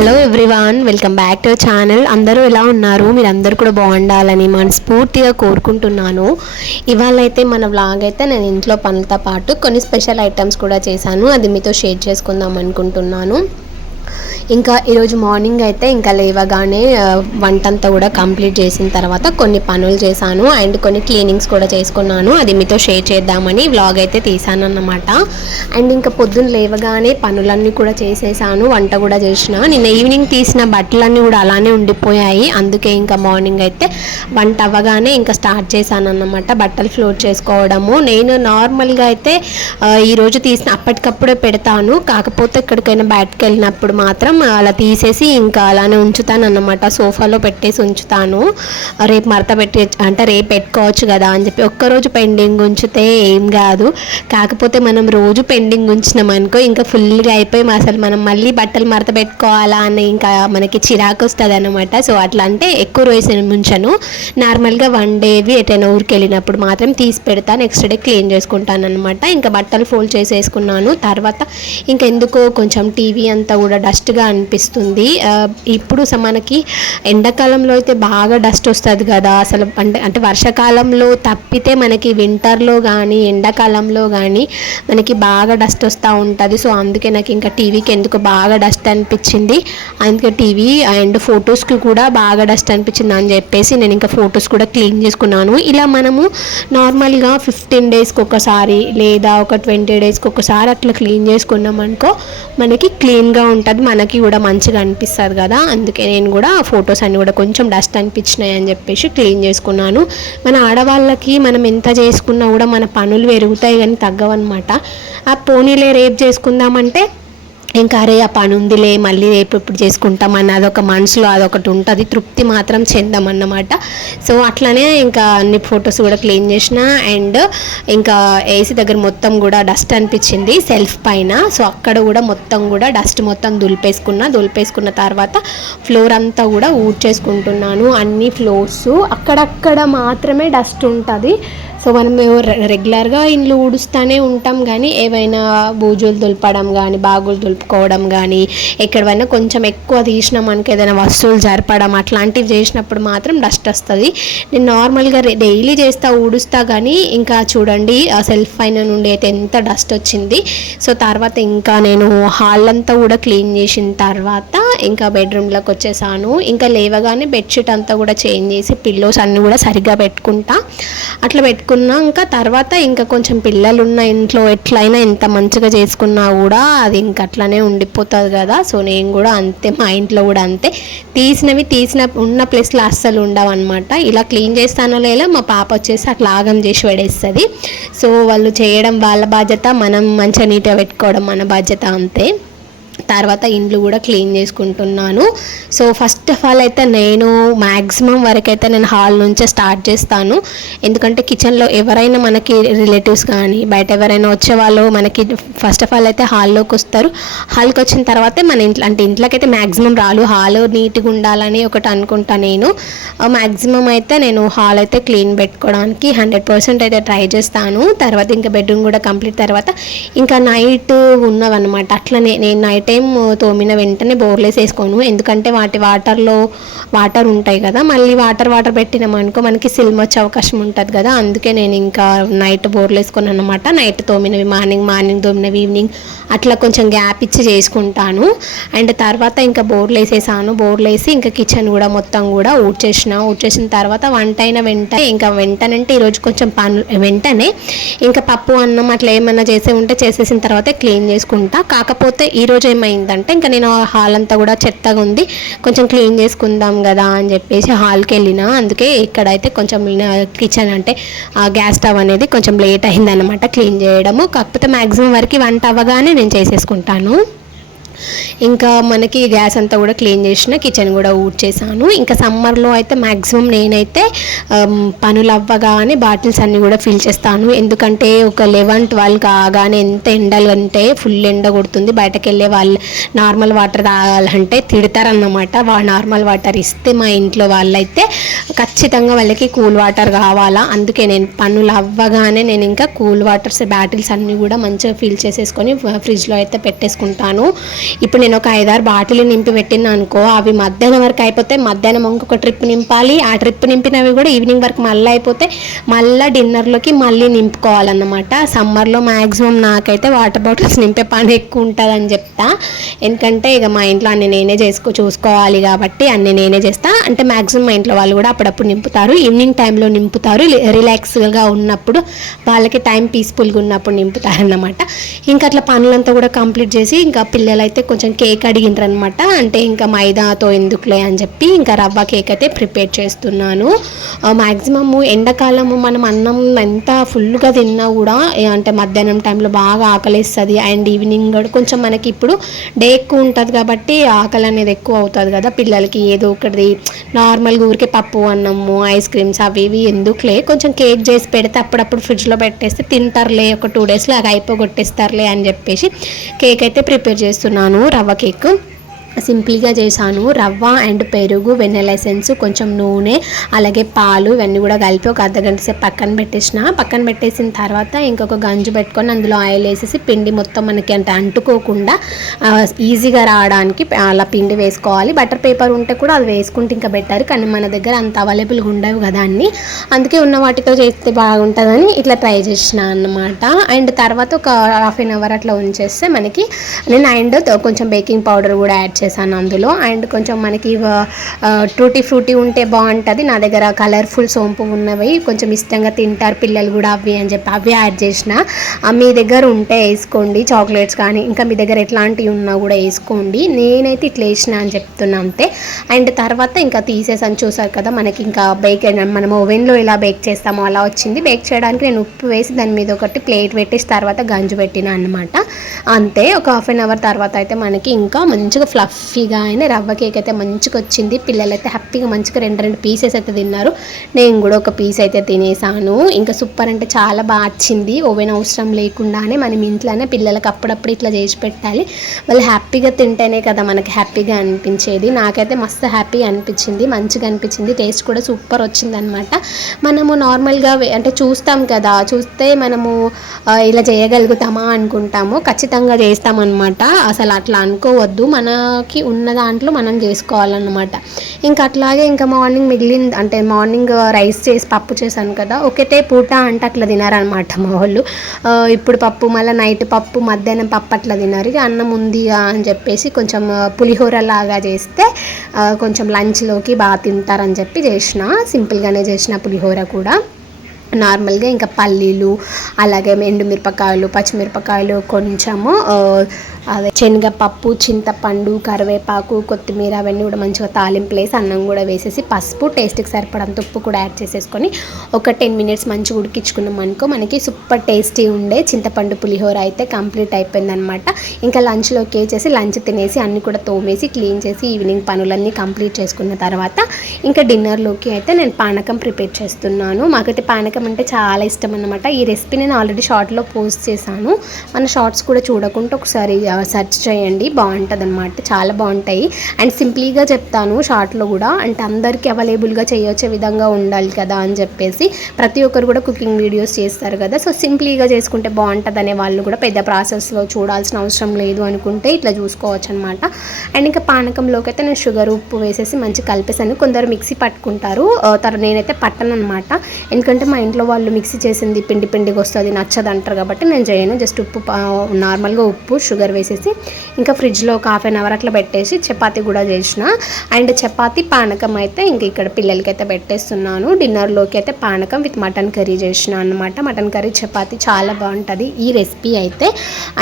Hello everyone welcome back to channel అందరూ ఎలా ఉన్నారు? మీరందరూ కూడా బాగుండాలని మనస్ఫూర్తిగా కోరుకుంటున్నాను. ఇవాళ అయితే మన వ్లాగ్ అయితే నేను ఇంట్లో పనులతో పాటు కొన్ని స్పెషల్ ఐటమ్స్ కూడా చేశాను. అది మీతో షేర్ చేసుకుందాం అనుకుంటున్నాను. ఇంకా ఈరోజు మార్నింగ్ అయితే ఇంకా లేవగానే వంటంతా కూడా కంప్లీట్ చేసిన తర్వాత కొన్ని పనులు చేశాను. అండ్ కొన్ని క్లీనింగ్స్ కూడా చేసుకున్నాను. అది మీతో షేర్ చేద్దామని వ్లాగ్ అయితే తీసాను అన్నమాట అండ్ ఇంకా పొద్దున్న లేవగానే పనులన్నీ కూడా చేసేసాను వంట కూడా చేసిన. నిన్న ఈవినింగ్ తీసిన బట్టలన్నీ కూడా అలానే ఉండిపోయాయి. అందుకే ఇంకా మార్నింగ్ అయితే వంట అవ్వగానే ఇంకా స్టార్ట్ చేశాను అన్నమాట బట్టలు ఫ్లోట్ చేసుకోవడము. నేను నార్మల్గా అయితే ఈరోజు తీసిన అప్పటికప్పుడే పెడతాను. కాకపోతే ఎక్కడికైనా బయటకు వెళ్ళినప్పుడు మాత్రం అలా తీసేసి ఇంకా అలానే ఉంచుతాను అన్నమాట. సోఫాలో పెట్టేసి ఉంచుతాను. రేపు మరత పెట్టే అంటే రేపు పెట్టుకోవచ్చు కదా అని చెప్పి ఒక్కరోజు పెండింగ్ ఉంచితే ఏం కాదు. కాకపోతే మనం రోజు పెండింగ్ ఉంచినాం అనుకో ఇంకా ఫుల్గా అయిపోయి అసలు మనం మళ్ళీ బట్టలు మరత పెట్టుకోవాలా అని ఇంకా మనకి చిరాకు వస్తుంది అనమాట సో అట్లా అంటే ఎక్కువ రోజు ఉంచను. నార్మల్గా వన్ డేవి ఎటైనా ఊరికి వెళ్ళినప్పుడు మాత్రం తీసి పెడతా. నెక్స్ట్ డే క్లీన్ చేసుకుంటాను అనమాట ఇంకా బట్టలు ఫోల్డ్ చేసేసుకున్నాను. తర్వాత ఇంకా ఎందుకో కొంచెం టీవీ అంతా కూడా డస్ట్గా అనిపిస్తుంది. ఇప్పుడు స- మనకి ఎండాకాలంలో అయితే బాగా డస్ట్ వస్తుంది కదా. అసలు అంటే అంటే వర్షాకాలంలో తప్పితే మనకి వింటర్లో కానీ ఎండాకాలంలో కానీ మనకి బాగా డస్ట్ వస్తూ ఉంటుంది. సో అందుకే నాకు ఇంకా టీవీకి ఎందుకు బాగా డస్ట్ అనిపించింది. అందుకే టీవీ అండ్ ఫొటోస్కి కూడా బాగా డస్ట్ అనిపించింది అని చెప్పేసి నేను ఇంకా ఫొటోస్ కూడా క్లీన్ చేసుకున్నాను. ఇలా మనము నార్మల్గా ఫిఫ్టీన్ డేస్కి ఒకసారి లేదా ఒక ట్వంటీ డేస్కి ఒకసారి అట్లా క్లీన్ చేసుకున్నాం అనుకో మనకి క్లీన్గా ఉంటుంది. మనకి కూడా మంచిగా అనిపిస్తుంది కదా. అందుకే నేను కూడా ఫొటోస్ అన్ని కూడా కొంచెం డస్ట్ అనిపించినాయి అని చెప్పేసి క్లీన్ చేసుకున్నాను. మన ఆడవాళ్ళకి మనం ఎంత చేసుకున్నా కూడా మన పనులు పెరుగుతాయి కానీ తగ్గవన్నమాట. ఆ పోనీలే రేపు చేసుకుందామంటే ఇంకా అరే ఆ పని ఉందిలే మళ్ళీ రేపు ఇప్పుడు చేసుకుంటామని అదొక మనసులో అదొకటి ఉంటుంది తృప్తి మాత్రం చెందామన్నమాట సో అట్లనే ఇంకా అన్ని ఫొటోస్ కూడా క్లీన్ చేసిన అండ్ ఇంకా ఏసీ దగ్గర మొత్తం కూడా డస్ట్ అనిపించింది సెల్ఫ్ పైన. సో అక్కడ కూడా మొత్తం కూడా డస్ట్ మొత్తం దులిపేసుకున్న దులిపేసుకున్న తర్వాత ఫ్లోర్ అంతా కూడా ఊడ్చేసుకుంటున్నాను అన్ని ఫ్లోర్స్ అక్కడక్కడ మాత్రమే డస్ట్ ఉంటుంది. సో మనం రె- రెగ్యులర్గా ఇండ్లు ఊడుస్తూనే ఉంటాం కానీ ఏవైనా బూజులు దులపడం కానీ బాగులు నింపుకోవడం కానీ ఎక్కడైనా కొంచెం ఎక్కువ తీసినాం మనకి ఏదైనా వస్తువులు జరపడం అట్లాంటివి చేసినప్పుడు మాత్రం డస్ట్ వస్తుంది. నేను నార్మల్గా డైలీ చేస్తా ఊడుస్తా కానీ ఇంకా చూడండి ఆ సెల్ఫ్ పైన నుండి అయితే ఎంత డస్ట్ వచ్చింది. సో తర్వాత ఇంకా నేను హాల్ అంతా కూడా క్లీన్ చేసిన తర్వాత ఇంకా బెడ్రూమ్లోకి వచ్చేసాను ఇంకా లేవగానే బెడ్షీట్ అంతా కూడా చేంజ్ చేసి పిల్లోస్ అన్నీ కూడా సరిగ్గా పెట్టుకుంటా. అట్లా పెట్టుకున్నాక తర్వాత ఇంకా కొంచెం పిల్లలు ఉన్న ఇంట్లో ఎట్లయినా ఎంత మంచిగా చేసుకున్నా కూడా అది ఇంకా అట్లానే ఉండిపోతుంది కదా. సో నేను కూడా అంతే మా ఇంట్లో కూడా అంతే. తీసినవి తీసిన ఉన్న ప్లేస్లో అస్సలు ఉండవు అనమాట ఇలా క్లీన్ చేస్తానో లేదా మా పాప వచ్చేసి అట్లా ఆగం చేసి పడేస్తుంది. సో వాళ్ళు చేయడం వాళ్ళ బాధ్యత మనం మంచిగా నీట్గా పెట్టుకోవడం మన బాధ్యత అంతే. తర్వాత ఇండ్లు కూడా క్లీన్ చేసుకుంటున్నాను. సో ఫస్ట్ ఆఫ్ ఆల్ అయితే నేను మ్యాక్సిమం వరకు అయితే నేను హాల్ నుంచే స్టార్ట్ చేస్తాను. ఎందుకంటే కిచెన్లో ఎవరైనా మనకి రిలేటివ్స్ కానీ బయట ఎవరైనా వచ్చేవాళ్ళు మనకి ఫస్ట్ ఆఫ్ ఆల్ అయితే హాల్లోకి వస్తారు. హాల్కి వచ్చిన తర్వాతే మన ఇంట్లో అంటే ఇంట్లోకి అయితే మ్యాక్సిమం రాలు హాల్ నీట్గా ఉండాలని ఒకటి అనుకుంటా నేను. మ్యాక్సిమం అయితే నేను హాల్ అయితే క్లీన్ పెట్టుకోవడానికి హండ్రెడ్ పర్సెంట్ అయితే ట్రై చేస్తాను. తర్వాత ఇంకా బెడ్రూమ్ కూడా కంప్లీట్ తర్వాత ఇంకా నైట్ ఉన్నవన్నమాట. అట్లనే నేను నైట్ టైం తోమిన వెంటనే బోర్లేస్ వేసుకోను. ఎందుకంటే వాటి వాటర్లో వాటర్ ఉంటాయి కదా మళ్ళీ వాటర్ వాటర్ పెట్టినాం అనుకో మనకి సిల్మ్ వచ్చే అవకాశం ఉంటుంది కదా. అందుకే నేను ఇంకా నైట్ బోర్లు వేసుకున్నాను అనమాట నైట్ తోమినవి మార్నింగ్ మార్నింగ్ తోమినవి ఈవినింగ్ అట్లా కొంచెం గ్యాప్ ఇచ్చి చేసుకుంటాను. అండ్ తర్వాత ఇంకా బోర్లు వేసేసాను బోర్లు వేసి ఇంకా కిచెన్ కూడా మొత్తం కూడా ఊడ్చేసిన ఊడ్చేసిన తర్వాత వంట అయిన వెంట ఇంకా వెంటనంటే ఈరోజు కొంచెం పను వెంటనే ఇంకా పప్పు అన్నం అట్లా ఏమన్నా చేసే ఉంటే చేసేసిన తర్వాత క్లీన్ చేసుకుంటా. కాకపోతే ఈరోజు ఏమైందంటే ఇంకా నేను హాల్ అంతా కూడా చెత్తగా ఉంది. కొంచెం క్లీన్ చేసుకుందాం కదా అని చెప్పేసి హాల్కి వెళ్ళిన. అందుకే ఇక్కడైతే కొంచెం కిచెన్ అంటే ఆ గ్యాస్ స్టవ్ అనేది కొంచెం లేట్ అయిందనమాట క్లీన్ చేయడము. కాకపోతే మ్యాక్సిమం వరకు వంట అవ్వగానే నేను చేసేసుకుంటాను. ఇంకా మనకి గ్యాస్ అంతా కూడా క్లీన్ చేసిన కిచెన్ కూడా ఊడ్చేసాను ఇంకా సమ్మర్లో అయితే మ్యాక్సిమం నేనైతే పనులు అవ్వగానే బాటిల్స్ అన్నీ కూడా ఫిల్ చేస్తాను. ఎందుకంటే ఒక లెవెన్ ట్వెల్వ్ కాగానే ఎంత ఎండలు అంటే ఫుల్ ఎండ కొడుతుంది. బయటకు వెళ్ళే వాళ్ళు నార్మల్ వాటర్ తాగాలంటే తిడతారన్నమాట. వా నార్మల్ వాటర్ ఇస్తే మా ఇంట్లో వాళ్ళైతే ఖచ్చితంగా వాళ్ళకి కూల్ వాటర్ కావాలా. అందుకే నేను పనులు అవ్వగానే నేను ఇంకా కూల్ వాటర్స్ బాటిల్స్ అన్నీ కూడా మంచిగా ఫిల్ చేసేసుకొని ఫ్రిడ్జ్లో అయితే పెట్టేసుకుంటాను. ఇప్పుడు నేను ఒక ఐదారు బాటిల్ నింపి పెట్టిన అనుకో అవి మధ్యాహ్నం వరకు అయిపోతే మధ్యాహ్నం ఇంకొక ట్రిప్ నింపాలి. ఆ ట్రిప్ నింపినవి కూడా ఈవినింగ్ వరకు మళ్ళీ అయిపోతే మళ్ళీ డిన్నర్లోకి మళ్ళీ నింపుకోవాలన్నమాట. సమ్మర్లో మ్యాక్సిమం నాకైతే వాటర్ బాటిల్స్ నింపే పని ఎక్కువ ఉంటుందని చెప్తా. ఎందుకంటే ఇక మా ఇంట్లో అన్ని నేనే చేసుకో చూసుకోవాలి కాబట్టి అన్ని నేనే చేస్తా. అంటే మ్యాక్సిమం మా ఇంట్లో వాళ్ళు కూడా అప్పుడప్పుడు నింపుతారు. ఈవినింగ్ టైంలో నింపుతారు. రిలాక్స్గా ఉన్నప్పుడు వాళ్ళకి టైం పీస్ఫుల్గా ఉన్నప్పుడు నింపుతారన్నమాట. ఇంకా అట్లా పనులంతా కూడా కంప్లీట్ చేసి ఇంకా పిల్లలైతే అయితే కొంచెం కేక్ అడిగిండ్రనమాట అనమాట అంటే ఇంకా మైదాతో ఎందుకులే అని చెప్పి ఇంకా రవ్వ కేక్ అయితే ప్రిపేర్ చేస్తున్నాను. మ్యాక్సిమమ్ ఎండాకాలము మనం అన్నం ఎంత ఫుల్గా తిన్నా కూడా అంటే మధ్యాహ్నం టైంలో బాగా ఆకలిస్తుంది. అండ్ ఈవినింగ్ కూడా కొంచెం మనకి ఇప్పుడు డే ఎక్కువ ఉంటుంది కాబట్టి ఆకలి అనేది ఎక్కువ అవుతుంది కదా. పిల్లలకి ఏదో ఒకటి నార్మల్గా ఊరికే పప్పు అన్నము ఐస్ క్రీమ్స్ అవి ఇవి ఎందుకులే. కొంచెం కేక్ చేసి పెడితే అప్పుడప్పుడు ఫ్రిడ్జ్లో పెట్టేస్తే తింటారులే ఒక టూ డేస్లో అవి అయిపోగొట్టేస్తారులే అని చెప్పేసి కేక్ అయితే ప్రిపేర్ చేస్తున్నాను. రవ్వ కేక్ సింపుల్గా చేశాను. రవ్వ అండ్ పెరుగు వెన్నెల ఎసెన్స్ కొంచెం నూనె అలాగే పాలు ఇవన్నీ కూడా కలిపి ఒక అర్ధగంట సేపు పక్కన పెట్టేసిన. పక్కన పెట్టేసిన తర్వాత ఇంకొక గంజు పెట్టుకొని అందులో ఆయిల్ వేసేసి పిండి మొత్తం మనకి అంటే అంటుకోకుండా ఈజీగా రావడానికి అలా పిండి వేసుకోవాలి. బటర్ పేపర్ ఉంటే కూడా అది వేసుకుంటే ఇంకా బెటర్. కానీ మన దగ్గర అంత అవైలబుల్గా ఉండవు కదా అన్ని. అందుకే ఉన్న వాటితో చేస్తే బాగుంటుందని ఇట్లా ట్రై చేసిన అన్నమాట. అండ్ తర్వాత ఒక హాఫ్ అన్ అవర్ అట్లా ఉంచేస్తే మనకి నేను అండ్ కొంచెం బేకింగ్ పౌడర్ కూడా యాడ్ చేశాను అందులో. అండ్ కొంచెం మనకి టూటీ ఫ్రూటీ ఉంటే బాగుంటుంది. నా దగ్గర కలర్ఫుల్ సోంపు ఉన్నవి. కొంచెం ఇష్టంగా తింటారు పిల్లలు కూడా అవి అని చెప్పి అవి యాడ్ చేసిన. మీ దగ్గర ఉంటే వేసుకోండి. చాక్లెట్స్ కానీ ఇంకా మీ దగ్గర ఎట్లాంటివి ఉన్నా కూడా వేసుకోండి. నేనైతే ఇట్లా వేసిన అని చెప్తున్నా అంతే. అండ్ తర్వాత ఇంకా తీసేసాను చూసారు కదా మనకి ఇంకా బేక్ మనం ఓవెన్లో ఇలా బేక్ చేస్తామో అలా వచ్చింది. బేక్ చేయడానికి నేను ఉప్పు వేసి దాని మీద ఒకటి ప్లేట్ పెట్టేసి తర్వాత గంజు పెట్టిన అనమాట అంతే. ఒక హాఫ్ అన్ అవర్ తర్వాత అయితే మనకి ఇంకా మంచిగా ఫ్లఫీగా అయిన రవ్వ కేక్ అయితే మంచిగా వచ్చింది. పిల్లలు అయితే హ్యాపీగా మంచిగా రెండు రెండు పీసెస్ అయితే తిన్నారు. నేను కూడా ఒక పీస్ అయితే తినేసాను. ఇంకా సూపర్ అంటే చాలా బాగా వచ్చింది. ఓవెన్ అవసరం లేకుండానే మనం ఇంట్లోనే పిల్లలకి అప్పుడప్పుడు ఇట్లా చేసి పెట్టాలి. వాళ్ళు హ్యాపీగా తింటేనే కదా మనకి హ్యాపీగా అనిపించేది. నాకైతే మస్తు హ్యాపీ అనిపించింది మంచిగా అనిపించింది. టేస్ట్ కూడా సూపర్ వచ్చిందనమాట మనము నార్మల్గా వే- అంటే చూస్తాం కదా చూస్తే మనము ఇలా చేయగలుగుతామా అనుకుంటాము. ఖచ్చితంగా చేస్తామన్నమాట. అసలు అట్లా అనుకోవద్దు. మన కి ఉన్న దాంట్లో మనం చేసుకోవాలన్నమాట. ఇంకా అట్లాగే ఇంకా మార్నింగ్ మిగిలిన అంటే మార్నింగ్ రైస్ చేసి పప్పు చేశాను కదా ఒకటే పూట అంటే అట్లా తినారనమాట మా వాళ్ళు. ఇప్పుడు పప్పు మళ్ళీ నైట్ పప్పు మధ్యాహ్నం పప్పు అట్లా తినారు ఇక అన్నం ఉందిగా అని చెప్పేసి కొంచెం పులిహోర లాగా చేస్తే కొంచెం లంచ్లోకి బాగా తింటారని చెప్పి చేసిన. సింపుల్గానే చేసిన పులిహోర కూడా. నార్మల్గా ఇంకా పల్లీలు అలాగే ఎండుమిరపకాయలు పచ్చిమిరపకాయలు కొంచెము అదే శనగపప్పు చింతపండు కరివేపాకు కొత్తిమీర అవన్నీ కూడా మంచిగా తాలింపు వేసి అన్నం కూడా వేసేసి పసుపు టేస్ట్కి సరిపడంత ఉప్పు కూడా యాడ్ చేసేసుకొని ఒక టెన్ మినిట్స్ మంచిగా ఉడికించుకున్నాం అనుకో మనకి సూపర్ టేస్టీ ఉండే చింతపండు పులిహోర అయితే కంప్లీట్ అయిపోయిందనమాట. ఇంకా లంచ్లోకి వేసేసి లంచ్ తినేసి అన్ని కూడా తోమేసి క్లీన్ చేసి ఈవినింగ్ పనులన్నీ కంప్లీట్ చేసుకున్న తర్వాత ఇంకా డిన్నర్లోకి అయితే నేను పానకం ప్రిపేర్ చేస్తున్నాను. మాకైతే పానకం అంటే చాలా ఇష్టం అనమాట ఈ రెసిపీ నేను ఆల్రెడీ షార్ట్లో పోస్ట్ చేశాను. మన షార్ట్స్ కూడా చూడకుండా ఒకసారి సెర్చ్ చేయండి. బాగుంటుంది అనమాట చాలా బాగుంటాయి. అండ్ సింప్లీగా చెప్తాను షార్ట్లో కూడా. అంటే అందరికీ అవైలబుల్గా చేయొచ్చే విధంగా ఉండాలి కదా అని చెప్పేసి ప్రతి ఒక్కరు కూడా కుకింగ్ వీడియోస్ చేస్తారు కదా. సో సింప్లీగా చేసుకుంటే బాగుంటుంది అనే వాళ్ళు కూడా పెద్ద ప్రాసెస్లో చూడాల్సిన అవసరం లేదు అనుకుంటే ఇట్లా చూసుకోవచ్చు అనమాట అండ్ ఇంకా పానకంలోకి అయితే నేను షుగర్ ఉప్పు వేసేసి మంచి కలిపేసాను కొందరు మిక్సీ పట్టుకుంటారు. తర్వాత నేనైతే పట్టను అనమాట ఎందుకంటే మా ఇంట్లో వాళ్ళు మిక్సీ చేసింది పిండి పిండిగా వస్తుంది నచ్చదు అంటారు కాబట్టి నేను చేయను. జస్ట్ ఉప్పు నార్మల్గా ఉప్పు షుగర్ వేసేసి ఇంకా ఫ్రిడ్జ్లో ఒక హాఫ్ అన్ అవర్ అట్లా పెట్టేసి చపాతీ కూడా చేసిన. అండ్ చపాతీ పానకం అయితే ఇంక ఇక్కడ పిల్లలకైతే పెట్టేస్తున్నాను. డిన్నర్లోకి అయితే పానకం విత్ మటన్ కర్రీ చేసిన అనమాట మటన్ కర్రీ చపాతీ చాలా బాగుంటుంది ఈ రెసిపీ అయితే.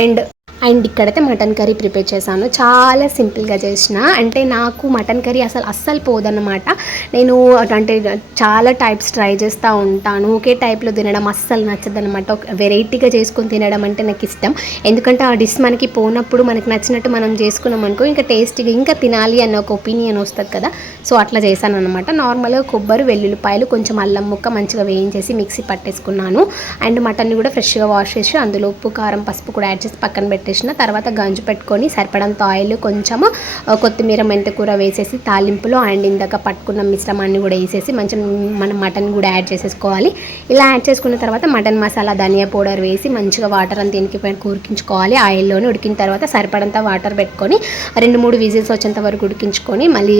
అండ్ అండ్ ఇక్కడైతే మటన్ కర్రీ ప్రిపేర్ చేశాను. చాలా సింపుల్గా చేసిన. అంటే నాకు మటన్ కర్రీ అసలు అస్సలు పోదన్నమాట. నేను అంటే చాలా టైప్స్ ట్రై చేస్తూ ఉంటాను. ఒకే టైప్లో తినడం అస్సలు నచ్చదనమాట వెరైటీగా చేసుకొని తినడం అంటే నాకు ఇష్టం. ఎందుకంటే ఆ డిష్ మనకి పోనప్పుడు మనకి నచ్చినట్టు మనం చేసుకున్నాం అనుకో ఇంకా టేస్టీగా ఇంకా తినాలి అన్న ఒక ఒపీనియన్ వస్తుంది కదా. సో అట్లా చేశాను అనమాట నార్మల్గా కొబ్బరి వెల్లుల్లిపాయలు కొంచెం అల్లం ముక్క మంచిగా వేయించేసి మిక్సీ పట్టేసుకున్నాను. అండ్ మటన్ని కూడా ఫ్రెష్గా వాష్ చేసి అందులో ఉప్పు కారం పసుపు కూడా యాడ్ చేసి పక్కన పెట్టేసి పెట్టేసిన తర్వాత గంజు పెట్టుకొని సరిపడంత ఆయిల్ కొంచెము కొత్తిమీర మెంతికూర వేసేసి తాలింపులో అండ్ ఇందాక పట్టుకున్న మిశ్రమాన్ని కూడా వేసేసి మంచిగా మనం మటన్ కూడా యాడ్ చేసేసుకోవాలి. ఇలా యాడ్ చేసుకున్న తర్వాత మటన్ మసాలా ధనియా పౌడర్ వేసి మంచిగా వాటర్ అంతా దీనికి పైన కూరికించుకోవాలి. ఆయిల్లోనే ఉడికిన తర్వాత సరిపడంత వాటర్ పెట్టుకొని రెండు మూడు విజిల్స్ వచ్చేంత వరకు ఉడికించుకొని మళ్ళీ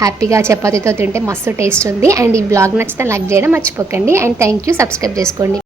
హ్యాపీగా చపాతీతో తింటే మస్తు టేస్ట్ ఉంది. అండ్ ఈ బ్లాగ్ నచ్చితే లైక్ చేయడం మర్చిపోకండి. And thank you. సబ్స్క్రైబ్ చేసుకోండి.